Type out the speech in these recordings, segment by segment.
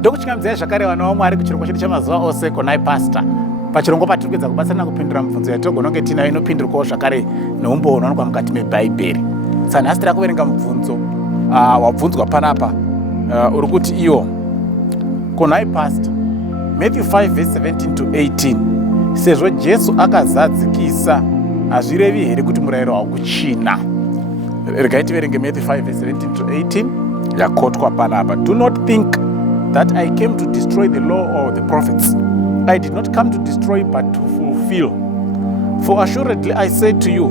ndokuchingamdzai zvakare vana vaMwari kuchirongwa chedu chamazuva ose konai pastor pachirongwa patiri kuedza kubatsirana kupindura mibvunzo yatinogona kunge tinayo inopindurwawo zvakare neumboo unowanikwa mukati mebhaibheri. Saka nhasi tiri kuverenga mubvunzo wabvunzwa panapa uri kuti iyo konai pastor Matthew 5 verse 17 to 18 sezvo Jeso akazadzikisa hazvirevi here kuti murairo hakuchina. Regai tiverenge Matthew 5 verse 17 to 18 yakotwa panapa. Do not think that I came to destroy the law or the prophets. I did not come to destroy but to fulfill. For assuredly I say to you,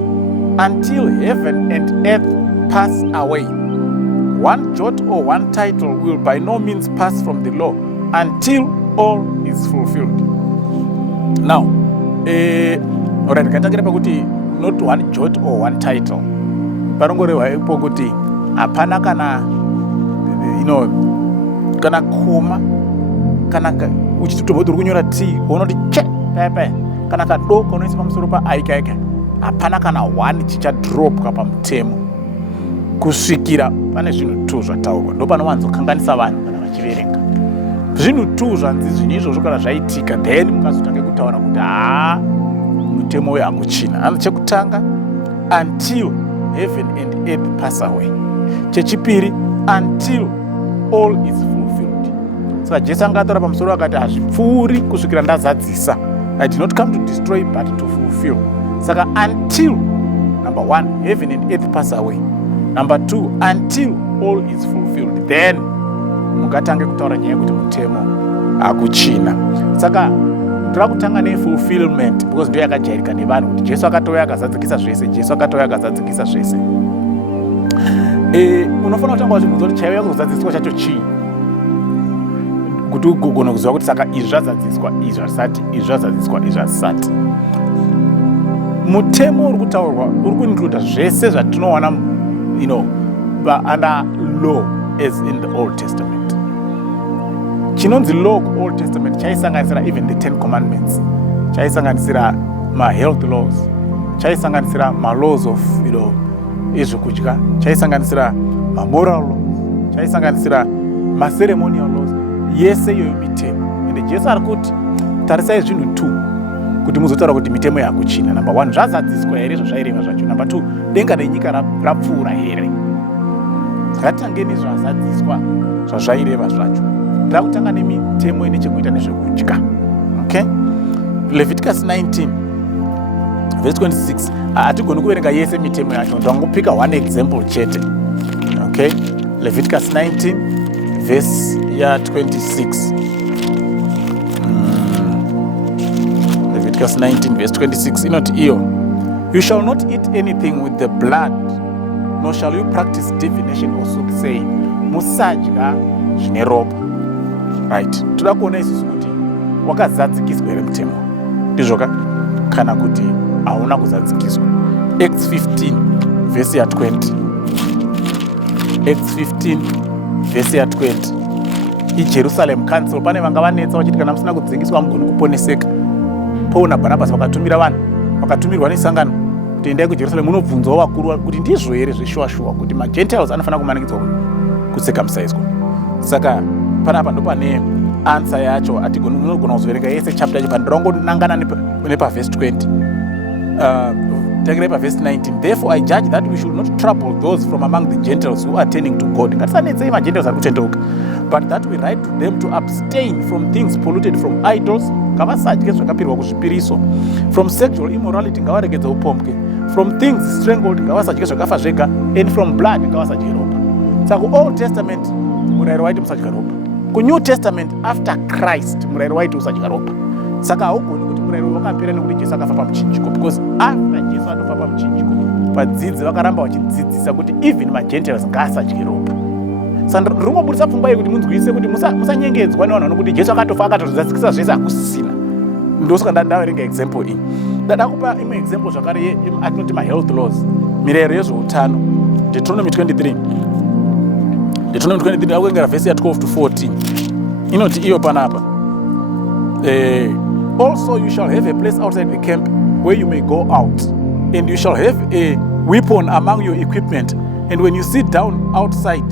until heaven and earth pass away, one jot or one title will by no means pass from the law until all is fulfilled. Now, alright, katagira pakuti not one jot or one title. Parongorehwa ipo kuti hapana kana kana koma kana uchitotombo uri kunyora t unoti che paya kana kadoko unoisa pamusoro paaika hapana kana one chichadropwa pamutemo kusvikira pane zvinhu 2 zvataurwa. Ndo panowanzokanganisa vanhu kana vachiverenga zvinhu 2 zvanzi zvinhu izvozvo kana zvaitika, then mukazotange kutaura kuti mutemo uyu hakuchina. Ano chekutanga, until heaven and earth pass away. Chechipiri, until all is fulfilled. Saka Jesu angatora pamusoro akati hazvipfuuri kusvikira ndazadzisa. I did not come to destroy but to fulfill. Saka until, number 1, heaven and earth pass away. Number 2, until all is fulfilled. Then mukatange kutaura nyaya yekuti mutemo hakuchina. Saka tira kutanga nefulfillment because ndiyo yakajairika nevanhu kuti Jesu akatouya akazadzikisa zvese, Jesu akatouya akazadzikisa zvese. Unofanira kutanga wazvibvunza kuti chaiuya kuzadziswa chacho chii, kuti ugogona kuziva kuti saka izvi zvazadziswa, izvi hazvisati, izvi zvazadziswa, izvi hazvisati. Mutemo uri kutaurwa uri kuincluda zvese zvatinowana under law as in the Old Testament. Chinonzi law Old Testament chaisanganisira even the 10 commandments, chaisanganisira health laws, chaisanganisira laws of ezvokudya, chaisanganisira moral laws, chaisanganisira ceremonial laws. Yese iyoyo mitemo. Ende Jesu ari kuti tarisai zvinhu 2 kuti muzotaura kuti mitemo yakuchina. Number 1, zvazadziswa here zvazvaireva zvacho. Number 2, denga nenyika rapfuura here. Ngatitangeni zvazadziswa zvazvaireva zvacho. Ndira kutanga nemitemo ine chekuita nezvekudya. Okay? Leviticus 19 verse 26. Hatigoni kuverenga yese mitemo yacho. Ndangopika one example chete. Okay? Leviticus 19 verse 26. Leviticus 19 verse 26 inoti iyo, you shall not eat anything with the blood, nor shall you practice divination or soothsaying. Musadya zvine ropa. Right. Toda kuona isusu kuti wakazadzikiswa here mutemo, ndizvoka kana kuti hauna kuzadzikiswa. Acts 15 verse 20. Acts 15 verse 20. IJerusalem Council pane vanga vanetsa vachiti kana musina kudzingiswa hamugoni kuponeseka. Paul naBharnabhasi vakatumira vanhu, vakatumirwa nesangano kuti endai kuJerusalem munobvunzawo vakuru kuti ndizvo here zveshuwa kuti maGentiles anofanira kumanikidzwa kucircumciswa. Saka panapa ndo pane answer yacho. Munogona kuzoverenga yese chapter yacho, pandirangonangana nepaverse 20. Take verse 19. Therefore I judge that we should not trouble those from among the Gentiles who are turning to God. Ngatisanetsei maGentiles ari kutendeuka, but that we write to them to abstain from things polluted from idols, ngavasadye zvakapirwa kuzvipiriso, from sexual immorality, ngavaregedze upombwe, from things strangled, ngavasadye zvakafa zvega, and from blood, ngavasadye ropa. Saka kuOld Testament murayiro waiti musadya ropa. KuNew Testament after Christ murayiro waiti usadya ropa. Saka haugoni kuti murayiro wakapera nekuti Jesu akafa pamuchinjiko, because after Jesu atofa pamuchinjiko, vadzidzi vakaramba vachidzidzisa kuti even maGentiles ngaasadye ropa. Saka ringobudisa pfungwa yekuti munzwise kuti musanyengedzwa nevanhu vanokuti Jesu akatofa akatozadzikisa zvese hakusina. Ndosaka ndaverenga example iyi. Ndada kupa imwe example zvakare atinoti health laws, mirayiro yezveutano. Deuteronomy 23. Deuteronomy 23 ndakuengera verse 12 to 14. Inoti iyo panapa. Also you shall have a place outside the camp where you may go out, and you shall have a weapon among your equipment, and when you sit down outside,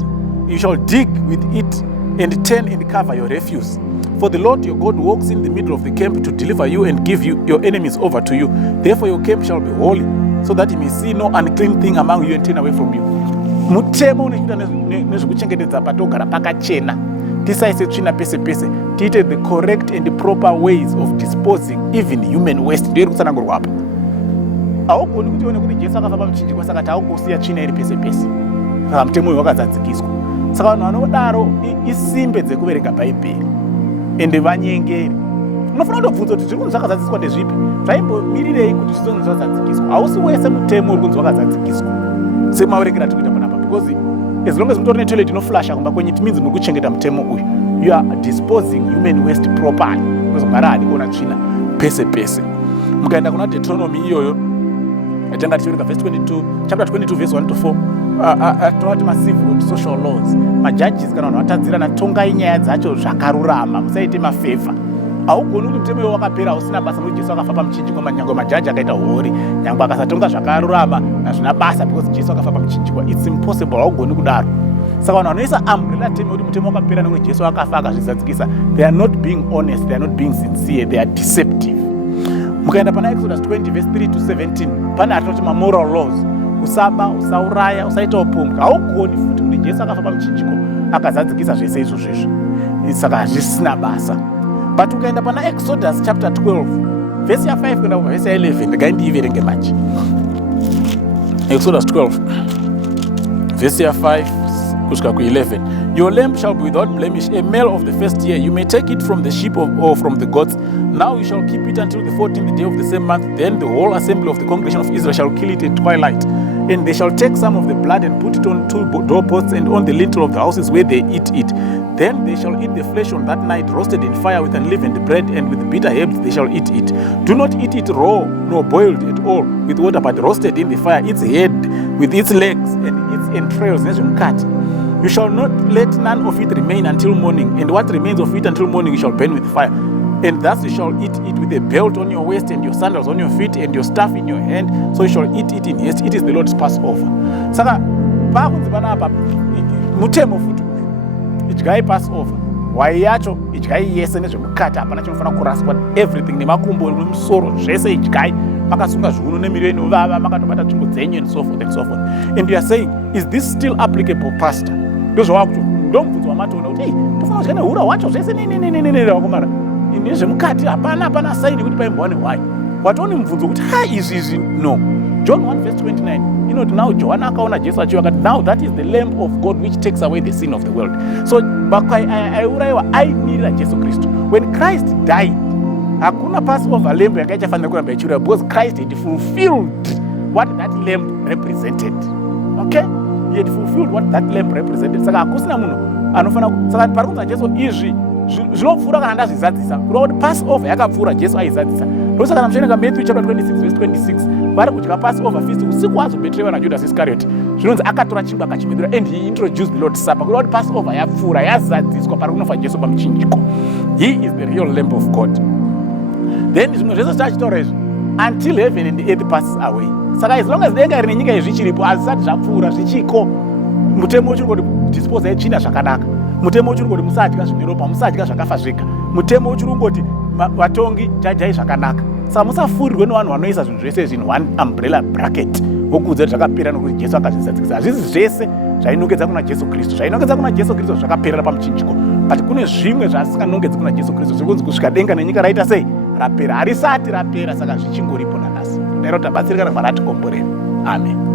you shall dig with it and turn and cover your refuse. For the Lord your God walks in the middle of the camp to deliver you and give you your enemies over to you. Therefore your camp shall be holy, so that he may see no unclean thing among you and turn away from you. Mutemo unoita nezvekuchengetedza patogara pakachena. Tisaise tsvina pese pese. Tiite the correct and the proper ways of disposing even human waste. Ndio irikutsanangurwa apa. Haugoni kuti one kuti Jesu akafa pamuchinjikwa saka taungosiya tsvina iri pese pese. Saka mutemo uyu wakadzadzikiswa. Saka vanhu vanodaro isimbe dzekuverenga Bhaibheri ende vanyengeri. Unofana kutobvunza kuti zviri kunzi zvakadzadziswa ndezvipi? Zvaimbomirirei kuti zvizonzi zvakadzadzikiswa? Hausi wese mutemo uri kunzi wakadzadzikiswa semaverengera tikuita panapa, because as long as mutori netoilet inoflasha kumba kwenyu, it means muri kuchengeta mutemo uyu. You are disposing human waste properly, because mugara hadi kuona tsvina pese pese. Mukaenda kuna Deuteronomy iyoyo yatanga tichiverenga verse 22, chapter 22 verse 1 to 4, tovati macivil and social laws. Majudges kana vanhu vatadzirana, tongai nyaya dzacho zvakarurama, musaite mafevha. Haugoni kuti mutemo iwo wakapera usina basa nokuti Jesu akafa pamuchinjikwa, nyangwe majaji akaita hori, nyangwe akasatonga zvakarurama hazvina basa because Jesu akafa pamuchinjikwa. It's impossible, haugoni kudaro. Saka vanhu vanoisa umbrella term kuti mutemo wakapera nokuti Jesu akafa akazvizadzikisa, they are not being honest, they are not being sincere, they are deceptive. Mukaenda pana Exodus 20 verse 3 to 17, pane atinoti moral laws. Usaba, usauraya, usaita upombwe. Haugoni futi kuti Jesu akafa pamuchinjikwa akazadzikisa zvese izvozvo. Saka hazvisina basa. But ukaenda pana Exodus chapter 12 verse 5 kuenda verse 11, ndingaindiiverenge manje. Exodus 12 verse 5 kusvika ku11. Your lamb shall be without blemish, a male of the first year. You may take it from the sheep or from the goats. Now you shall keep it until the 14th day of the same month. Then the whole assembly of the congregation of Israel shall kill it at twilight. And they shall take some of the blood and put it on 2 doorposts and on the lintel of the houses where they eat it. Then they shall eat the flesh on that night, roasted in fire with unleavened bread, and with bitter herbs they shall eat it. Do not eat it raw, nor boiled at all with water, but roasted in the fire, its head with its legs and its entrails. You shall not let none of it remain until morning, and what remains of it until morning you shall burn with fire. And thus you shall eat it with a belt on your waist, and your sandals on your feet, and your staff in your hand. So you shall eat it in haste. It is the Lord's Passover. Saka pakunzi panapa mutemo futi idyai Passover. Wai yacho idyai yese nezvemukati, hapana chinofanira kuraswa. Everything, nemakumbo nemusoro zvese idyai, makasunga zviuno nemiro inovava, makatobata tsvimbo dzenyu, and so forth and so forth. And you are saying, is this still applicable, pastor? Ndozvawakuti ndomubvunzo wamatona kuti tofana kudya nehura wacho zvese vakomana nezvemukati hapana saini kuti paimbowane why. Watoone mubvunzo kuti izvi no. John 1 verse 29, inoti now John akaona Jesu achiuya akati, now that is the lamb of God which takes away the sin of the world. So aiurayiwa aimirira Jesu Kristu. When Christ died, hakuna Passover lamb yakaichafanira kuramba ichiurayiwa, because Christ had fulfilled what that lamb represented. Okay? He had fulfilled what that lamb represented. Saka hakusina munhu anofana, saka pari kunzi Jesu izvi zvinopfuura kana ndazvizadzisa. Kureva kuti Passover yakapfuura Jesu aizadzisa. Ndosaka kana muchiverenga Matthew chapter 26 verse 26, vari kudya Passover feast usiku wazobetraywa naJudas Iscariot. Zvinonzi akatora chingwa akachimedura, and he introduced the Lord's Supper. Kureva kuti Passover yapfuura, yazadziswa pari kunofa Jesu pamuchinjikwa. He is the real Lamb of God. Then zvimwe zvese zvachitaura izvi until heaven and the earth passes away. Saka as long as denga rine nyika zvichiripo, azvisati zvapfuura zvichiko, mutemo uchiri kuti dispose tsvina zvakanaka, mutemo uchiri kuti musadya zvine ropa, musadya zvakafa zvega, mutemo uchiri kuti vatongi jajai zvakanaka. Saka musafurirwe nevanhu vanoisa zvinhu zvese izvi in one umbrella bracket vokuudza kuti zvakapera nokuti Jesu akazvizadzikisa. Hazvisi zvese zvainongedza kuna Jesu Kristu. Zvainongedza kuna Jesu Kristu zvakaperera pamuchinjikwa, but kune zvimwe zvasikanongedzi kuna Jesu Kristu, zviri kunzi kusvika denga nenyika raita sei, rapera. Harisati rapera, saka zvichingoripo nanhasi. Ndaro tabatsirikana maratikomborera. Amen.